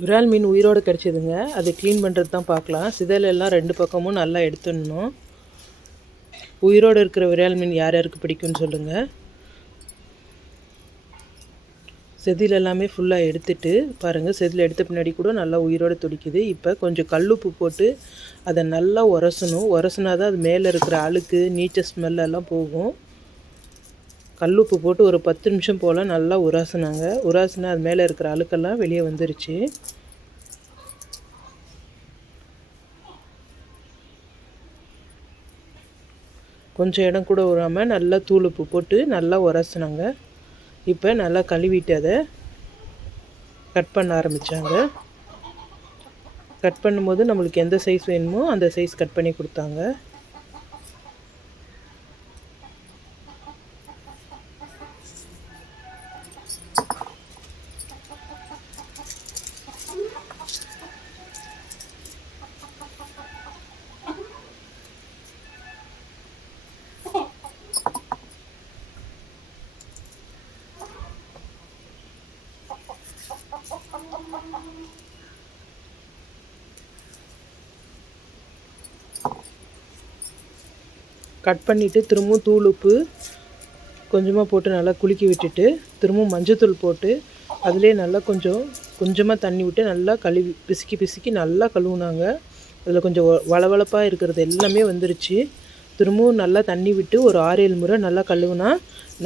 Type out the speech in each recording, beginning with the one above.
விரால் மீன் உயிரோடு கிடச்சிதுங்க. அது க்ளீன் பண்ணுறது தான் பார்க்கலாம். சிதலெல்லாம் 2 பக்கமும் நல்லா எடுத்துடணும். உயிரோடு இருக்கிற விரால் மீன் யார் யாருக்கு பிடிக்கும்னு சொல்லுங்கள். செதில் எல்லாமே ஃபுல்லாக எடுத்துட்டு பாருங்கள். செதில் எடுத்த பின்னாடி கூட நல்லா உயிரோடு துடிக்குது. இப்போ கொஞ்சம் கல்லுப்பு போட்டு அதை நல்லா உரசணும். உரசுனா தான் அது மேலே இருக்கிற அழுக்கு நீச்ச ஸ்மெல்லாம் போகும். கல்லுப்பு போட்டு ஒரு 10 நிமிஷம் போல் நல்லா உராசினாங்க. உராசினா அது மேலே இருக்கிற அழுக்கெல்லாம் வெளியே வந்துருச்சு. கொஞ்சம் இடம் கூட விடாமல் நல்லா தூளுப்பு போட்டு நல்லா உரசினாங்க. இப்போ நல்லா கழுவிட்டு அதை கட் பண்ண ஆரம்பித்தாங்க. கட் பண்ணும்போது நம்மளுக்கு எந்த சைஸ் வேணுமோ அந்த சைஸ் கட் பண்ணி கொடுத்தாங்க. கட் பண்ணிவிட்டு திரும்பவும் தூள் உப்பு கொஞ்சமாக போட்டு நல்லா குலுக்கி விட்டுட்டு திரும்பவும் மஞ்சத்தூள் போட்டு அதிலே நல்லா கொஞ்சமாக தண்ணி விட்டு நல்லா கழுவி பிசுக்கி நல்லா கழுவுனாங்க. அதில் கொஞ்சம் வளவளப்பாக இருக்கிறது எல்லாமே வந்துருச்சு. திரும்பவும் நல்லா தண்ணி விட்டு ஒரு 6-7 முறை நல்லா கழுவுனா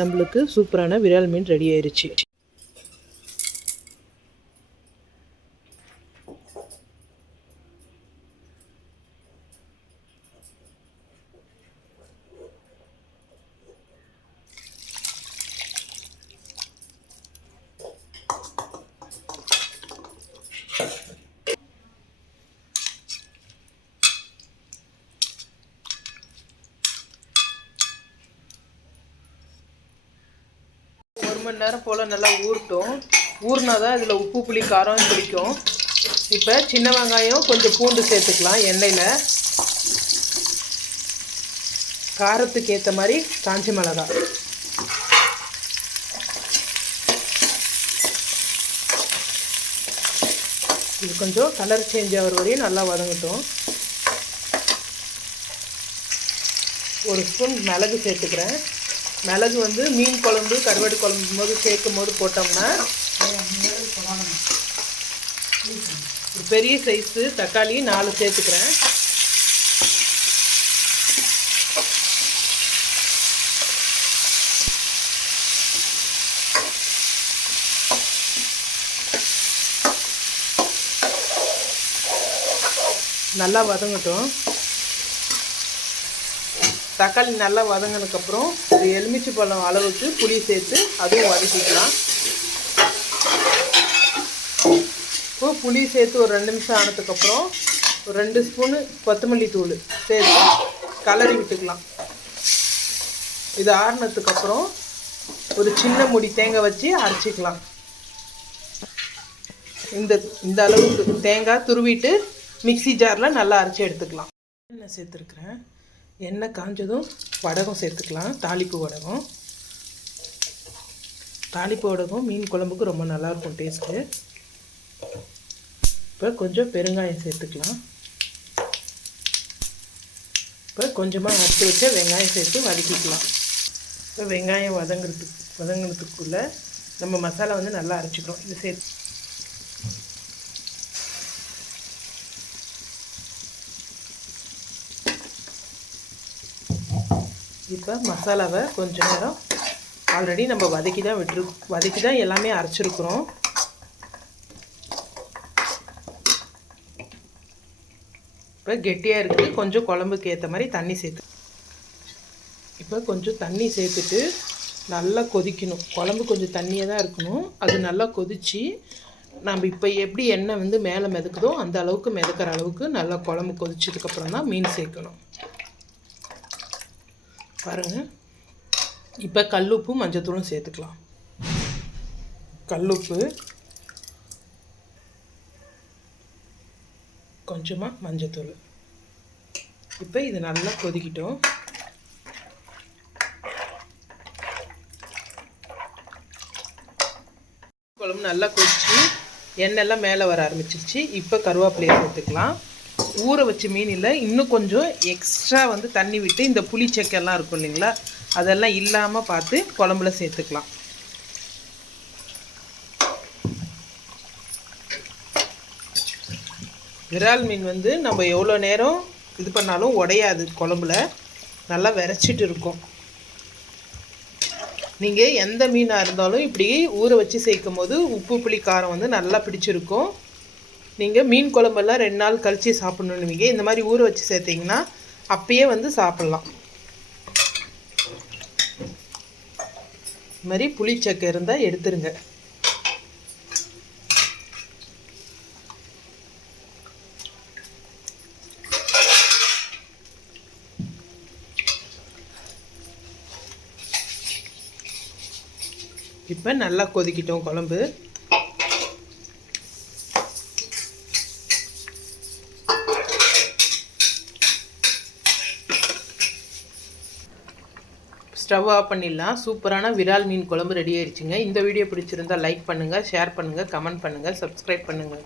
நம்மளுக்கு சூப்பரான விரால் மீன் ரெடி ஆயிடுச்சு. ஒரு மணி நேரம் போல் நல்லா ஊறட்டும். ஊறினா தான் இதில் உப்பு புளி காரம் பிடிக்கும். இப்போ சின்ன வெங்காயம் கொஞ்சம் பூண்டு சேர்த்துக்கலாம் எண்ணெயில். காரத்துக்கு ஏற்ற மாதிரி காஞ்ச மிளகாய். இது கொஞ்சம் கலர் சேஞ்ச் ஆகிற வரையும் நல்லா வதங்கட்டும். 1 ஸ்பூன் மிளகு சேர்த்துக்கிறேன். மிளகு வந்து மீன் குழம்பு கருவாடு குழம்பு போது சேர்க்கும் போது போட்டோம்னா பெரிய சைஸு தக்காளி 4 சேர்த்துக்கிறேன். நல்லா வதங்கட்டும். தக்காளி நல்லா வதங்கினதுக்கப்புறம் ஒரு எலுமிச்சை பழம் அளவுக்கு புளி சேர்த்து அதுவும் வதக்கிக்கலாம். இப்போ புளி சேர்த்து ஒரு 2 நிமிஷம் ஆனதுக்கப்புறம் ஒரு 2 ஸ்பூனு கொத்தமல்லி தூள் சேர்த்து கலரி விட்டுக்கலாம். இது ஆறுனதுக்கப்புறம் ஒரு சின்ன முடி தேங்காய் வச்சு அரைச்சிக்கலாம். இந்த அளவுக்கு தேங்காய் துருவிட்டு மிக்ஸி ஜாரில் நல்லா அரைச்சி எடுத்துக்கலாம். எண்ணெய் சேர்த்துருக்குறேன். எண்ணெய் காஞ்சதும் வடகம் சேர்த்துக்கலாம். தாளிப்பு வடகம். தாளிப்பு வடகம் மீன் குழம்புக்கு ரொம்ப நல்லாயிருக்கும் டேஸ்ட்டு. இப்போ கொஞ்சம் பெருங்காயம் சேர்த்துக்கலாம். இப்போ கொஞ்சமாக அரைச்சி வச்ச வெங்காயம் சேர்த்து வதக்கிக்கலாம். இப்போ வெங்காயம் வதங்கிறதுக்குள்ளே நம்ம மசாலா வந்து நல்லா அரைச்சிக்கிறோம். இது சேர்த்து இப்போ மசாலாவை கொஞ்ச நேரம் ஆல்ரெடி நம்ம வதக்கி தான் எல்லாமே அரைச்சிருக்கிறோம். இப்போ கெட்டியாக இருக்குது. கொஞ்சம் குழம்புக்கு ஏற்ற மாதிரி தண்ணி சேர்த்து இப்போ கொஞ்சம் தண்ணி சேர்த்துட்டு நல்லா கொதிக்கணும். குழம்பு கொஞ்சம் தண்ணியாக தான் இருக்கணும். அது நல்லா கொதித்து நம்ம இப்போ எப்படி எண்ணெய் வந்து மேலே மிதக்குதோ அந்த அளவுக்கு மிதக்கிற அளவுக்கு நல்லா குழம்பு கொதிச்சதுக்கப்புறம் தான் மீன் சேர்க்கணும். பாருங்கள். இப்போ கல்லுப்பும் மஞ்சத்தூளும் சேர்த்துக்கலாம். கல்லுப்பு கொஞ்சமாக மஞ்சத்தூள். இப்போ இது நல்லா கொதிக்கிட்டோம். குழம்பு நல்லா கொதிச்சு எண்ணெய்லாம் மேலே வர ஆரம்பிச்சிருச்சு. இப்போ கருவேப்பிலையை சேர்த்துக்கலாம். ஊற வச்ச மீனில் இன்னும் கொஞ்சம் எக்ஸ்ட்ரா வந்து தண்ணி விட்டு இந்த புளி சக்கைலாம் இருக்கும் இல்லைங்களா, அதெல்லாம் இல்லாமல் பார்த்து குழம்புல சேர்த்துக்கலாம். விரால் மீன் வந்து நம்ம எவ்வளோ நேரம் இது பண்ணாலும் உடையாது, குழம்புல நல்லா விரைச்சிட்டு இருக்கும். நீங்கள் எந்த மீனாக இருந்தாலும் இப்படி ஊற வச்சு சேர்க்கும் போது உப்பு புளி காரம் வந்து நல்லா பிடிச்சிருக்கும். நீங்கள் மீன் குழம்பெல்லாம் 2 நாள் கழித்து சாப்பிட்ணுன்னுவீங்க, இந்த மாதிரி ஊற வச்சு சேர்த்திங்கன்னா அப்பயே வந்து சாப்பிட்லாம். இது மாதிரி புளிச்சக்கை இருந்தால் எடுத்துருங்க. இப்போ நல்லா கொதிக்கிட்டோம் குழம்பு. ஸ்டவ் ஆஃப் பண்ணிடலாம். சூப்பரான விரால் மீன் குழம்பு ரெடி ஆயிடுச்சுங்க. இந்த வீடியோ பிடிச்சிருந்தா லைக் பண்ணுங்கள், ஷேர் பண்ணுங்கள், கமெண்ட் பண்ணுங்கள், சப்ஸ்கிரைப் பண்ணுங்கள்.